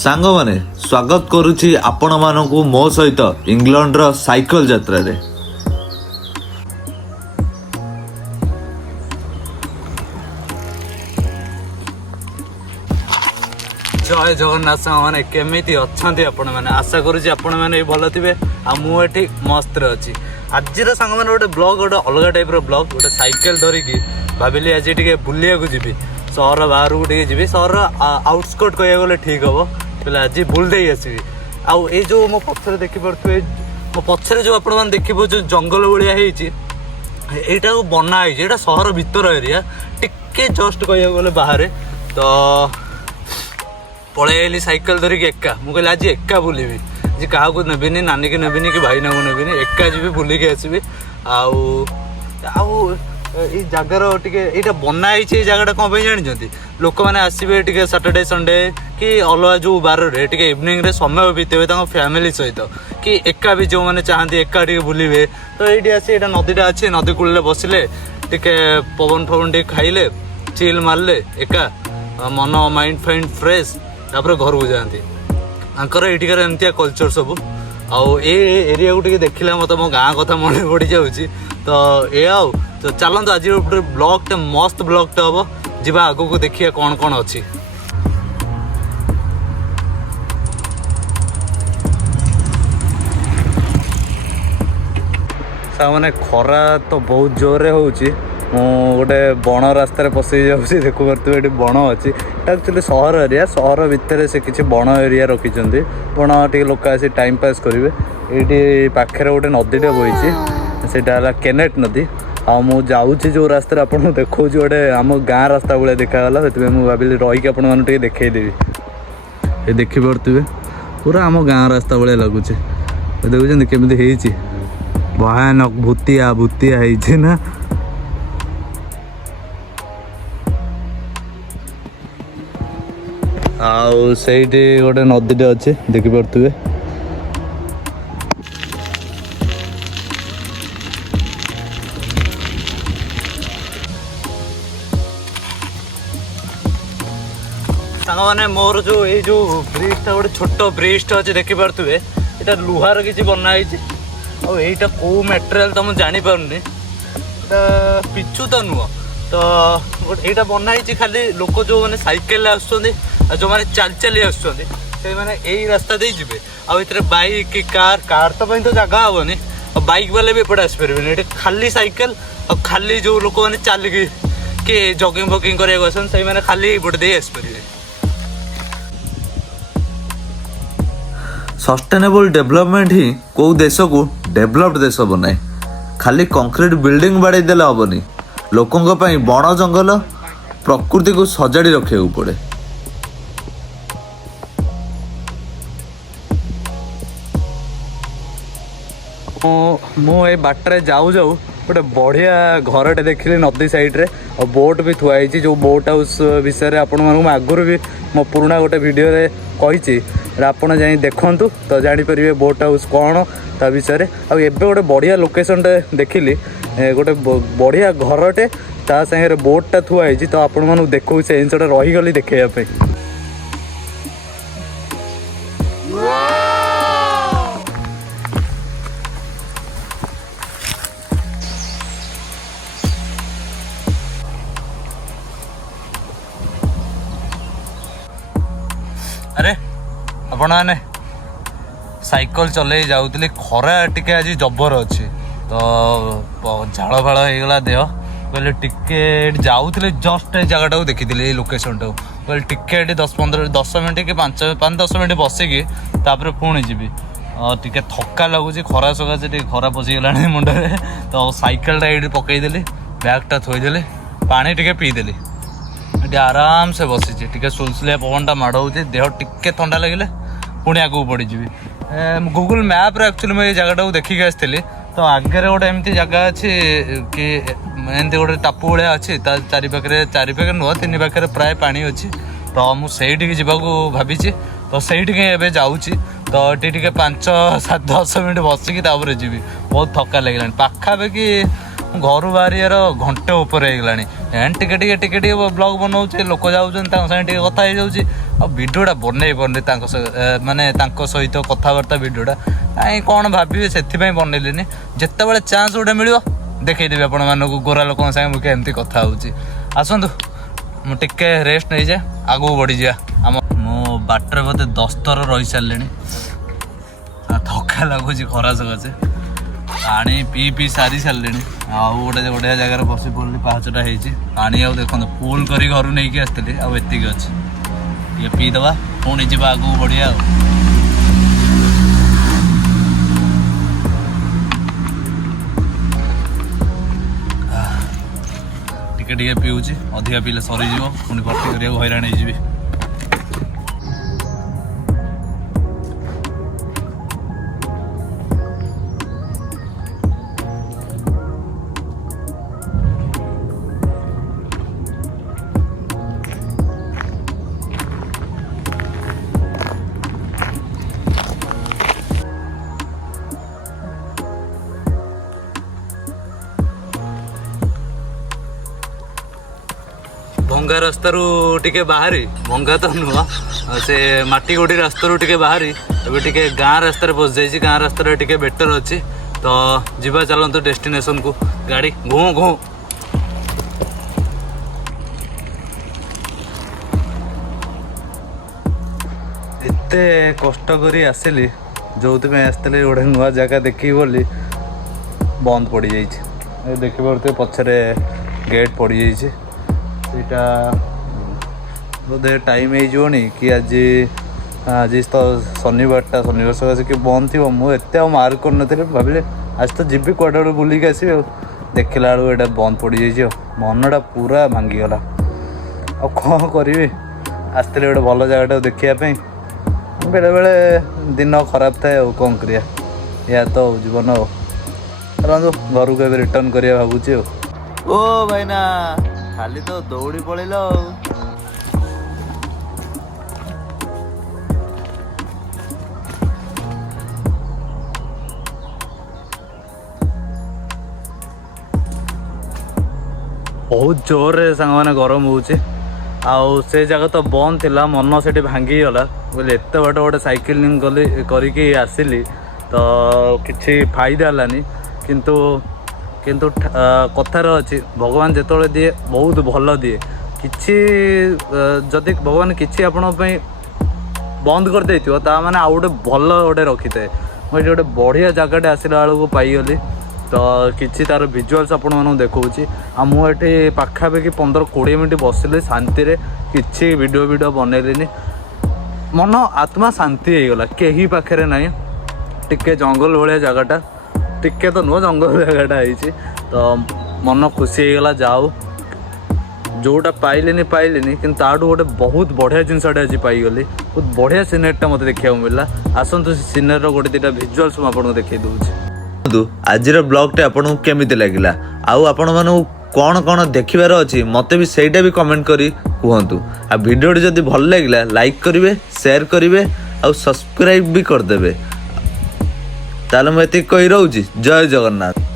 सांगमाने स्वागत करुछि आपण मानकु मो सहित इंग्लैंड रो साइकिल यात्रा रे। जय जगन्नाथ सांगमाने केमिति अच्छांती आपण माने आशा करूछि आपण माने भल थिबे आ मु एठी मस्त रे अछि। आज रो सांगमाने गोटे ब्लॉग गोटे अलग टाइप रो ब्लॉग गोटे साइकिल धरिकी भाबिली आज टिके बुलिया को जीबी सहर बाहर को टिके जीबी सहर आउटस्कर्ट कहया गले ठीक हबो पहले आज बुल दे आसीबी। आउ ए जो मो पछरे देखि परथुए मो पछरे जो आपण माने देखिबो जो जंगल भलिया हेछि एटा को बना हेछि एटा सहर भीतर एरिया टिके जस्ट कहया गले बाहर तो पलैली साइकिल धरिकी एका मु कहली आज एका बुलिबी जी क्या नेबिनी नानी की नेबिनी कि भाई ना को नेबिनी एका जी बुलिकी आसबि ये जगार टे यहाँ बनाई जगह कौन जानते लोक मैंने आसबे टे सैटरडे संडे कि अलग जो बार टे इवनिंग रे समय बीतेबे फैमिली सहित कि एका भी जो मैंने चाहती एका टे बुलिबे तो ये आसी यहाँ नदीटा अच्छे नदी कूल बसिले टे पवन फवन टे खाइले चिल मारले एका मन माइंड फाइंड फ्रेश तापर घर को जाती आंकर एठिकार एमतिया कल्चर सब आउ एरिया को देखला मत मो गाँ कथा मन पड़ जाऊँगी तो ये आउ तो चलते आज गोटे ब्लॉगटे मस्त ब्लॉगटे हम जा आग को देखिए कौन कौन अच्छी मैंने खरा तो बहुत जोर रे होची गोटे बण रास्तार पशि जाऊँगी देखु पारे ये बण अच्छी एक्चुअली सहर एरिया सहर भितर से किसी बण एरिया रखिंट बण टे लोक आसी टाइम पास करेंगे ये पाखे गोटे नदीटे बही से केनेट नदी आउ जाऊँगी जो रास्ता आप देखा गोटे आम गाँ रास्ता भाई देखागला से मुझे भाविली रहीकि आपको देखईदेवी ये देखिपे पूरा आम गाँ रास्ता भाई लगुच देखुं केमी भयानक भूतिया भूतिया है ना आउ ସେଇଠି ଗୋଟେ ନଦୀଟେ ଅଛି ଦେଖିପାରୁଥିବେ ସାଙ୍ଗମାନେ ମୋର जो ये जो ବ୍ରିଜଟା ଗୋଟେ ଛୋଟ ବ୍ରିଜଟା ଅଛି ଦେଖିପାରୁଥିବେ ଏଟା ଲୁହାର କିଛି ବନା ହେଇଛି ଆଉ ଏଇଟା କୋଉ ମ୍ୟାଟେରିଆଲ ତ ମୁଁ ଜାଣି ପାରୁନି ଏଟା ପିଚୁ ତ ନୁହଁ ତ ଏଇଟା ବନା ହେଇଛି ଖାଲି ଲୋକ जो माने साइकेल रे आସୁଛନ୍ତି जो मैंने चल चली आसुँच से मैंने यही रास्ता दे जी आउ बाइक कि कार तो तो जगह हेनी और बाइक वाले भी एपटे आसपारे ये खाली साइकेल और खाली जो लोक मैंने चलिकी कि जगिंग फगिंग कराया से मैंने खाली एपटे दे आसपारे। सस्टेनेबल डेवलपमेंट ही कौ देश को डेवलप्ड देश बनाए खाली कंक्रीट बिल्डिंग बाड़े देले हेनी लोकों बण जंगल प्रकृति को सजाड़ी रखा पड़े। मु ए बाटर जाऊ जाऊ गोटे बढ़िया घरटे देखिली नदी साइड्रे और बोट भी थुआई जो बोट हाउस विषय आपण मानक आगुरी भी मो पुराना गोटे वीडियो रे कही आपड़ जा देखु तो जापर बोट हाउस कौन ता विषय आउ एबे गोटे बढ़िया लोकेशन टे देखिली गोटे बढ़िया घरटे ता सागे बोटा थुआई तो आपण मानक देखो से जिनटा रहीगली देखा अरे आपण मैंने साइकिल चल जाऊली खरा टिके आज जबर अच्छी तो झाड़ फाड़ होगला देह कहले टिके जाऊे जस्ट जगटा को देखी लोकेशन टाक कहले टिके 10 मिनट कि 5-10 मिनट बसिकी तापर पुणी जी टिके थका लगुच खरा सकाशे खरा पशिगला मुंडे तो साइकेलटा ये पकईदेली बैगटा थोईदेली पानी टिके पीदेली ये आराम से बसी टे सुलसुलिया पवनटा माड़ हो देह टिके थंडा लगे पुणी आगे पड़जी गूगल मैप रे एक्चुअली मुझे जगटा को देखिक आसती तो आगे गोटे एमती जगह अच्छी कि एमती गोटे टापू भाया अच्छी चारिपाखे नुह 3 पाखे प्राय पानी अच्छी तो मुझे जावाक भावी तो सही जाऊँगी तो ये 5-7-10 मिनट बसिकी जी बहुत थका लगे पाखापाखि घर बाहर घंटे उपर हो एंड टिके टिके टिके टिके ब्लॉग बनाऊे लोक जाऊँ सागे कथा हो जाऊँगी आ वीडियोटा बनई पारे माने सहित कथबार्ता वीडियोटा कहीं कौन भावे से बनइलिनी जिते बड़े चान्स गोटे मिल देखईदेवी आपण मानक गोरा लोक सागे मुझे एमती कथा होची आसतु मुझे रेस्ट नहीं जाए आगू बढ़ी जा मो बाटर बोधे 10 थर रही सारे थका लगुच खरा सकाशे पानी पी पी सारी सारे आउ गोटे बढ़िया जगार बस पड़े पाचटा होती पानी आउ देखो फुल कर घर नहीं आसती आती अच्छी ये पीदबा पुणी जा आगू बढ़िया टिके टिके पीऊँगी अधिका पीले सरीज पुणी भर्ती करा हईराण हो भंगा रास्तार टिके बाहरी भंगा तो नुह से माटी गोड़ी रास्तार टिके बाहरी अभी टिके गाँ रास्तार पस जाइए गाँ रास्तार टिके बेटर अच्छी तो जीवा चलते डेस्टिनेशन को गाड़ी घूँ घूँ एते कष्ट करी आसिली जो आसती गोटे नुआ जगह देखी बोली बंद पड़ जाइए देखिए पछरे गेट पड़ जाइए ସେଇଟା ବୋଧେ ଟାଇମ୍ ହେଇଯିବନି କି ଆଜି ତ ଶନିବାରଟା ଶନିବାର ସକାଶେ କି ବନ୍ଦ ଥିବ ମୁଁ ଏତେ ଆଉ ମାର୍କ କରିନଥିଲି ଭାବିଲି ଆଜି ତ ଯିବି କୁଆଡ଼େ ଗୋଟେ ବୁଲିକି ଆସିବି ଆଉ ଦେଖିଲା ବେଳକୁ ଏଇଟା ବନ୍ଦ ପଡ଼ିଯାଇଛି ଆଉ ମନଟା ପୁରା ଭାଙ୍ଗିଗଲା ଆଉ କ'ଣ କରିବି ଆସିଥିଲି ଗୋଟେ ଭଲ ଜାଗାଟାକୁ ଦେଖିବା ପାଇଁ ବେଳେବେଳେ ଦିନ ଖରାପ ଥାଏ ଆଉ କ'ଣ କରିବା ଏହା ତ ଜୀବନ ଆଉ ଚାଲନ୍ତୁ ଘରକୁ ଏବେ ରିଟର୍ଣ୍ଣ କରିବା ଭାବୁଛି ଆଉ ଓ ଭାଇନା खाली तो दौड़ी पड़ेल बहुत जोर रे सांग मैंने गरम हो से जगह तो बंद थिला मन से भांगीगला बोले एत बाट गोटे साइकिलिंग करके आसिली तो किसी फायदा हलानी किंतु किंतु कथार अच्छी भगवान जिते दिए बहुत भल दिए किसी जदि भगवान किसी आपण बंद कर देथिबो ता माने आउ गोटे भल गोटे रखी थाए मुझे गोटे बढ़िया जगह आसला बेलू पाईगली तो किसी तार विजुअल्स आपण मानू देखौछि आ मुझे पाखापाखि 15-20 मिनट बसिले शांति रे किसी वीडियो बनैलिनी मन आत्मा शांति हो गला कहीं पाखे ना टिके जंगल भाया जगहटा टिके तो नुह जंगल जगहटा है तो मन खुशी हो गला जाओ जोटा पाइलिनी कि ताठू गोटे बहुत बढ़िया जिनसटा आज पाईगली बहुत बढ़िया सिनेरीटा मत देखा मिलला आसतु सिनेरी गोटे दुटा भिजुआल्स मुझे देखई दूँ आज ब्लॉगटे आपको केमिति लगिला आउ आपण मानू कौन कौन देखिबार अच्छी मत भी सहीटा भी कमेंट करी कहतु आ भिडियोटी जदि भल लगिला लाइक करेंगे शेयर करेंगे आ सब्सक्राइब भी करदे ताले मैं कही रोची जय जगन्नाथ।